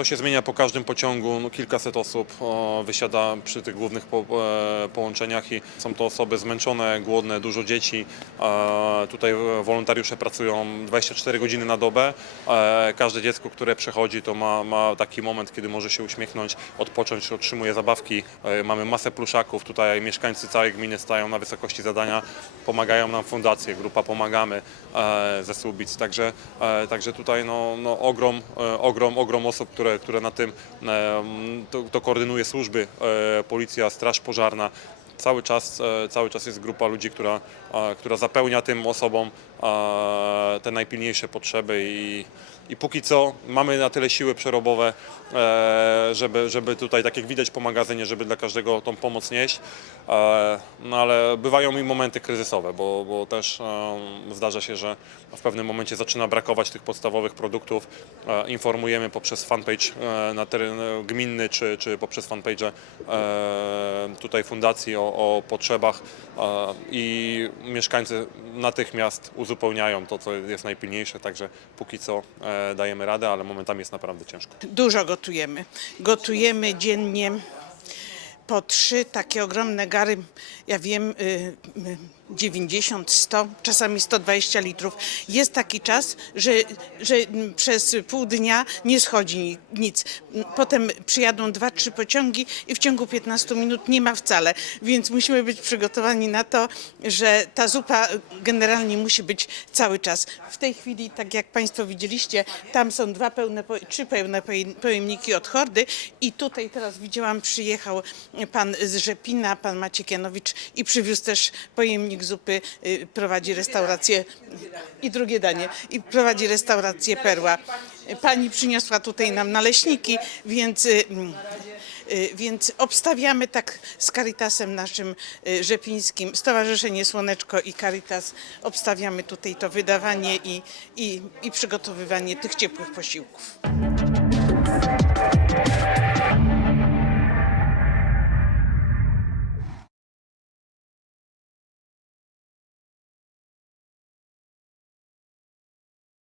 To się zmienia po każdym pociągu. No, kilkaset osób wysiada przy tych głównych po, e, połączeniach i są to osoby zmęczone, głodne, dużo dzieci. E, tutaj wolontariusze pracują 24 godziny na dobę. E, każde dziecko, które przechodzi, to ma, ma taki moment, kiedy może się uśmiechnąć, odpocząć, otrzymuje zabawki. Mamy masę pluszaków. Tutaj mieszkańcy całej gminy stają na wysokości zadania, pomagają nam fundacje, grupa Pomagamy ze Słubic. Także, także tutaj no, no ogrom, ogrom, ogrom osób, które, które na tym e, to, to koordynuje służby, e, policja, straż pożarna. Cały czas, e, cały czas jest grupa ludzi, która, e, która zapełnia tym osobom e, te najpilniejsze potrzeby i, i póki co mamy na tyle siły przerobowe, żeby, żeby tutaj, tak jak widać po magazynie, żeby dla każdego tą pomoc nieść. No ale bywają i momenty kryzysowe, bo, bo też zdarza się, że w pewnym momencie zaczyna brakować tych podstawowych produktów. Informujemy poprzez fanpage na teren gminny czy, czy poprzez fanpage tutaj fundacji o, o potrzebach i mieszkańcy natychmiast uzupełniają to, co jest najpilniejsze, także póki co e, dajemy radę, ale momentami jest naprawdę ciężko. Dużo gotujemy. Gotujemy dziennie po trzy takie ogromne gary, ja wiem, y, y, 90, 100, czasami 120 litrów. Jest taki czas, że, że przez pół dnia nie schodzi ni- nic. Potem przyjadą dwa, trzy pociągi i w ciągu 15 minut nie ma wcale. Więc musimy być przygotowani na to, że ta zupa generalnie musi być cały czas. W tej chwili, tak jak Państwo widzieliście, tam są dwa pełne, trzy pełne poje- pojemniki od hordy i tutaj teraz widziałam, przyjechał pan z Rzepina, pan Maciek Janowicz i przywiózł też pojemnik zupy, y, prowadzi restaurację i drugie danie, i prowadzi restaurację Perła. Pani przyniosła tutaj nam naleśniki, więc... y, mm, Y, Więc obstawiamy tak z Caritasem naszym rzepińskim, Stowarzyszenie Słoneczko i Caritas, obstawiamy tutaj to wydawanie i, i, i przygotowywanie tych ciepłych posiłków.